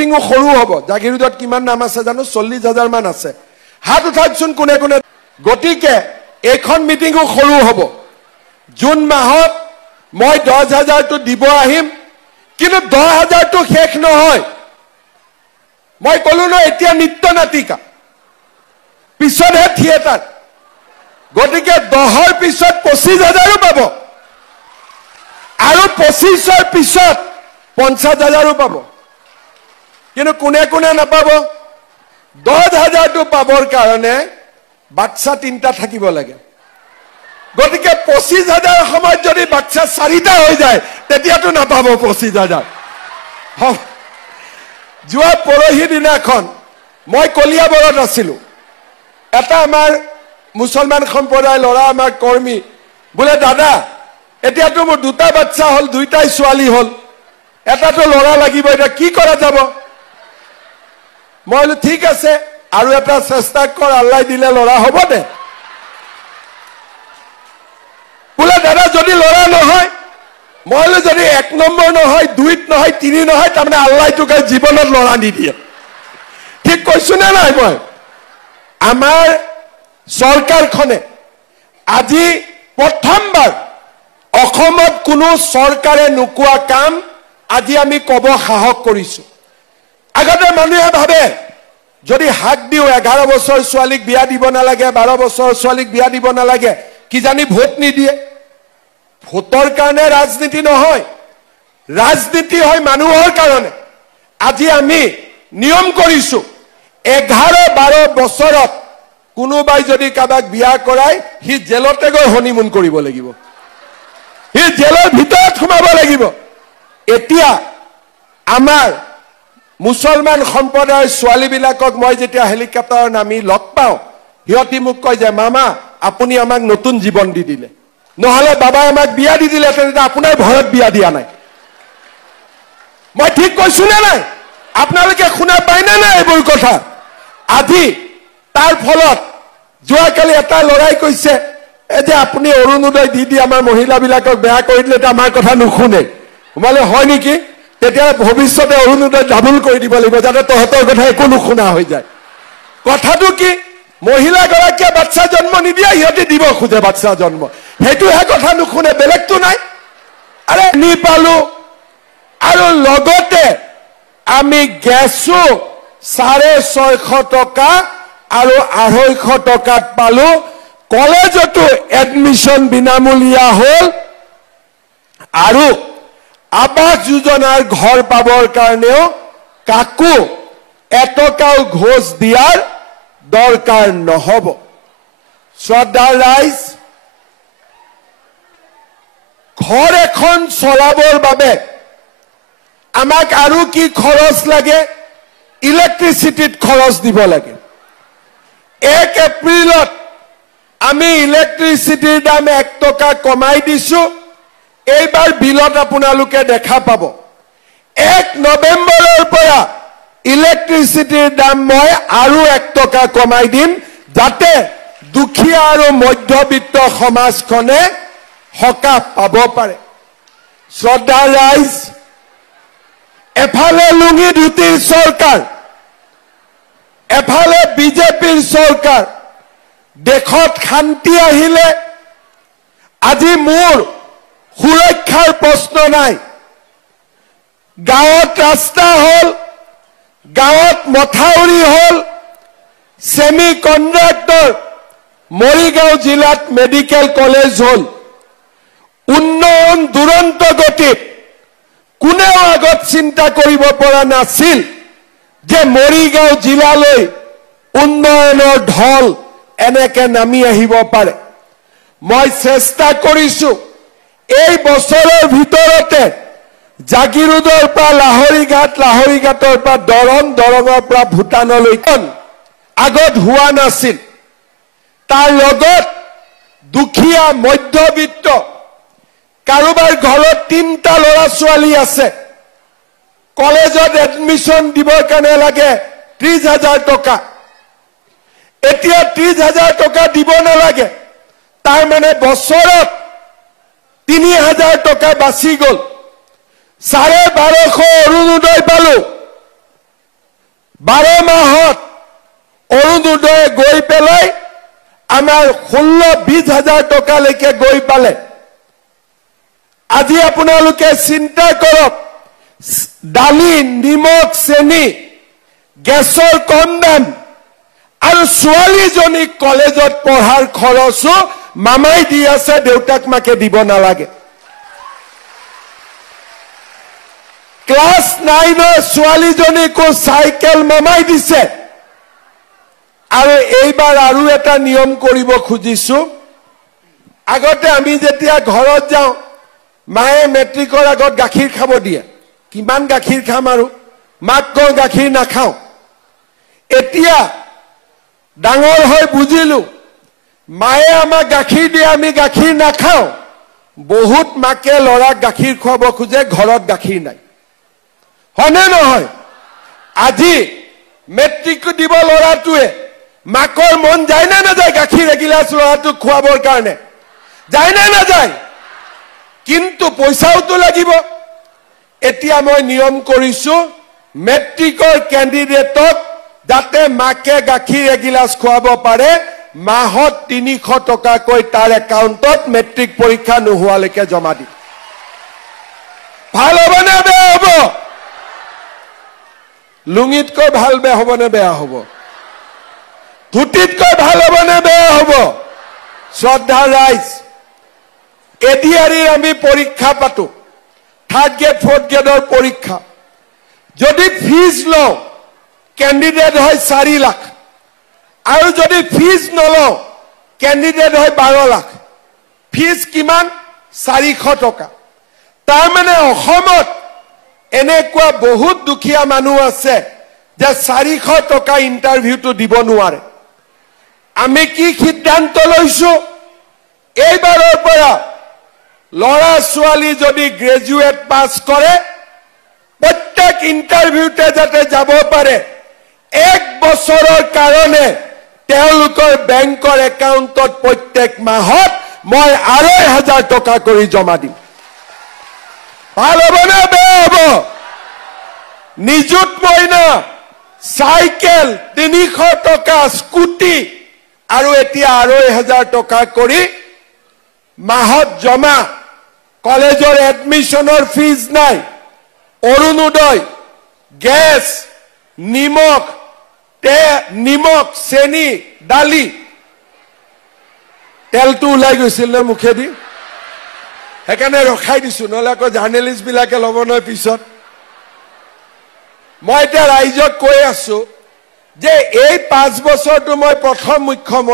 মিটিংও সৰু হ'ব জাগিৰোডত কিমান নাম আছে জানো 40,000 মান আছে হাত উঠাকচোন কোনে কোনে গতিকে এইখন মিটিংও সৰু হ'ব জুন মাহত মই 10,000 টো দিব আহিম কিন্তু 10,000 টো শেষ নহয় মই কলো ন এতিয়া নিত্য নাটিকা পিছতহে থিয়েটাৰ গতিকে 10ৰ পিছত 25,000 পাব আৰু 25ৰ পিছত 50,000 পাব কিন্তু কোনে কোনে নাপাব 10,000 টো পাবৰ কাৰণে বাচ্চা 3টা থাকিব লাগে গতিকে 25,000 সময়ত যদি বাচ্চা 4টা হৈ যায় তেতিয়াতো নাপাব 25,000 যোৱা পৰহি দিনাখন মই কলিয়াবৰত আছিলো এটা আমাৰ মুছলমান সম্প্ৰদায় লৰা আমাৰ কৰ্মী বোলে দাদা এতিয়াতো মোৰ 2টা বাচ্চা হল 2টাই ছোৱালী হল এটাতো লৰা লাগিব এটা কি কৰা যাব মই ঠিক আছে আৰু এটা চেষ্টা কৰ আল্লাহ দিলে লৰা হ'ব দে বোলে দাদা যদি লৰা নহয় মই যদি 1 নম্বৰ নহয় 2ত নহয় 3 নহয় তাৰমানে আল্লাহ তোকে জীৱনত লৰা নিদিয়ে ঠিক কৈছো না নাই মই আমাৰ সৰকাৰখনে আজি প্ৰথমবাৰ অসমত কোনো সৰকাৰে নকোৱা কাম আজি আমি কব সাহস কৰিছো আগতে মানুহে ভাবে যদি হাক দিও 11 বছৰ ছোৱালীক বিয়া দিব নালাগে 12 বছৰ ছোৱালীক বিয়া দিব নালাগে কি জানি ভোট নিদিয়ে ভোটৰ কাৰণে ৰাজনীতি নহয় ৰাজনীতি হয় মানুহৰ কাৰণে আজি আমি নিয়ম কৰিছো 11-12 বছৰত কোনোবাই যদি কাবাক বিয়া কৰায় হি জেলতে গৈ হনিমুন কৰিব লাগিব হি জেলৰ ভিতৰত সোমাব লাগিব এতিয়া আমাৰ মুছলমান সম্প্ৰদায়ৰ ছোৱালীবিলাকক মই যেতিয়া হেলিকপ্টাৰৰ নামি লগ পাওঁ হিয়তি মোক কয় যে মামা আপুনি আমাক নতুন জীৱন দি দিলে নহলে বাবাই আমাক বিয়া দি দিলে তেতিয়া আপোনাৰ ভয়ত বিয়া দিয়া নাই মই ঠিক কৈছো না নাই আপোনালোকে শুনা পায় না নাই এইবোৰ কথা আজি তাৰ ফলত যোৱাকালি এটা লৰাই কৈছে যে আপুনি অৰুণোদয় দি আমাৰ মহিলাবিলাকক বেয়া কৰি দিলে আমাৰ কথা নুশুনে মানে হয় নেকি তেতিয়া ভৱিষ্যতে অৰুণোদয় ডাবল কৰি দিব লাগিব যাতে তহঁতৰ কথা একো নুশুনা হৈ যায় কথাটো কি মহিলা গৰাকীয়ে বাচ্চা জন্ম নিদিয়ে হিয়তি দিব খুজে বাচ্চা জন্ম হেতুহে কথা নুশুনে বেলেগটো নাই আৰে নি পালো আৰু লগতে আমি গেছো 650 টকা আৰু 250 টকাত পালো কলেজতো এডমিশন বিনামূলীয়া হল আৰু আবাস যোজনাৰ ঘৰ পাবৰ কাৰণেও কাকো এটকাও ঘোষ দিয়াৰ দৰকাৰ নহব শ্ৰদ্ধাৰ ৰাইজ ঘৰ এখন চলাবৰ বাবে আমাক আৰু কি খৰচ লাগে ইলেক্ট্ৰিচিটিত খৰচ দিব লাগে 1 এপ্ৰিলত আমি ইলেক্ট্ৰিচিটিৰ দাম 1 টকা কমাই দিছো এইবাৰ বিলত আপোনালোকে দেখা পাব 1 নৱেম্বৰৰ পৰা ইলেক্ট্ৰিচিটিৰ দাম মই আৰু 1 টকা কমাই দিম যাতে দুখীয়া আৰু মধ্যবিত্ত সমাজখনে হকাহ পাব পাৰে শ্ৰদ্ধা ৰাইজ এফালে লুঙি ধুতিৰ চৰকাৰ এফালে বিজেপিৰ চৰকাৰ দেশত শান্তি আহিলে আজি মোৰ সুৰক্ষাৰ প্ৰশ্ন নাই গাঁৱত ৰাস্তা হল গাঁৱত মথাউৰি হল সেমি কন্ট্ৰাক্টৰ মৰিগাঁও জিলাত মেডিকেল কলেজ হল উন্নয়ন দুৰন্ত গতিত কোনেও আগত চিন্তা কৰিব পৰা নাছিল যে মৰিগাঁও জিলালৈ উন্নয়নৰ ঢল এনেকে নামি আহিব পাৰে মই চেষ্টা কৰিছো এই বছৰৰ ভিতৰতে জাগিৰোডৰ পৰা লাহৰীঘাটৰ পৰা দৰঙৰ পৰা ভূটানলৈকে আগত হোৱা নাছিল তাৰ লগত দুখীয়া মধ্যবিত্ত কাৰোবাৰ ঘৰত 3টা ল'ৰা ছোৱালী আছে কলেজত এডমিশন দিবৰ কাৰণে লাগে 30,000 টকা এতিয়া 30,000 টকা দিব নালাগে তাৰ মানে বছৰত 3,000 টকা বাচি গল 1250 অৰুণোদয় পালো 12 মাহত অৰুণোদয়ে গৈ পেলাই আমাৰ 16-20 হাজাৰ টকালৈকে গৈ পালে। আজি আপোনালোকে চিন্তা কৰক, দালি, নিমখ, চেনি, গেছৰ কম দাম, আৰু ছোৱালীজনীক কলেজত পঢ়াৰ খৰচো মামাই দি আছে, দেউতাক মাকে দিব নালাগে। ক্লাছ 9ৰ ছোৱালীজনীকো চাইকেল মামাই দিছে। আৰু এইবাৰ আৰু এটা নিয়ম কৰিব খুজিছো। আগতে আমি যেতিয়া ঘৰত যাওঁ, মায়ে মেট্ৰিকৰ আগত গাখীৰ খাব দিয়ে। কিমান গাখীৰ খাম আৰু, মাক কওঁ গাখীৰ নাখাওঁ। এতিয়া ডাঙৰ হৈ বুজিলো, মায়ে আমাক গাখীৰ দিয়ে, আমি গাখীৰ নাখাওঁ। বহুত মাকে ল'ৰাক গাখীৰ খুৱাব খোজে, ঘৰত গাখীৰ নাই। হয়নে নহয়? আজি মেট্ৰিক দিব ল'ৰাটোৱে, মাকৰ মন যায় নে নাযায় গাখীৰ এগিলাচ ল'ৰাটোক খুৱাবৰ কাৰণে? যায় নে নাযায়? কিন্তু পইচাওতো লাগিব। এতিয়া মই নিয়ম কৰিছো, মেট্ৰিকৰ কেণ্ডিডেটক যাতে মাকে গাখীৰ এগিলাচ খুৱাব পাৰে, মাহত 300 টকাকৈ তাৰ একাউণ্টত মেট্ৰিক পৰীক্ষা নোহোৱালৈকে জমা দিম। ভাল হ'ব নে বেয়া হ'ব? লুঙিতকৈ ভাল বেয়া হ'ব নে বেয়া হ'ব? ধুতিতকৈ ভাল হ'ব নে বেয়া হ'ব? শ্ৰদ্ধা ৰাইজ, এডিআৰিৰ আমি পৰীক্ষা পাতো, 3rd গ্ৰেড 4th গ্ৰেডৰ পৰীক্ষা। যদি ফিজ লওঁ, কেণ্ডিডেট হয় 4 লাখ, আৰু যদি ফিজ নলওঁ, কেণ্ডিডেট হয় 12 লাখ। ফিজ কিমান? 400 টকা। তাৰমানে অসমত এনেকুৱা বহুত দুখীয়া মানুহ আছে যে 400 টকা ইণ্টাৰভিউটো দিব নোৱাৰে। আমি কি সিদ্ধান্ত লৈছো, এইবাৰৰ পৰা ল'ৰা ছোৱালী যদি গ্ৰেজুৱেট পাছ কৰে, প্ৰত্যেক ইণ্টাৰভিউতে যাতে যাব পাৰে, 1 বছৰৰ কাৰণে তেওঁলোকৰ বেংকৰ একাউণ্টত প্ৰত্যেক মাহত মই 2,500 টকা কৰি জমা দিম। ভাল হ'ব নে বেয়া হ'ব? নিযুত মইনা, চাইকেল 300 টকা, স্কুটি, আৰু এতিয়া 2,500 টকা কৰি মাহত জমা। কলেজৰ এডমিশ্যনৰ ফিজ নাই, অৰুণোদয়, গেছ, নিমখ, চেনি, দালি, তেলটো ওলাই গৈছিল নে মুখেদি, সেইকাৰণে ৰখাই দিছো, নহ'লে আকৌ জাৰ্নেলিষ্ট বিলাকে ল'ব নহয় পিছত। মই এতিয়া ৰাইজক কৈ আছো যে এই 5 বছৰটো মই প্ৰথম মুখ্যমন্ত্ৰী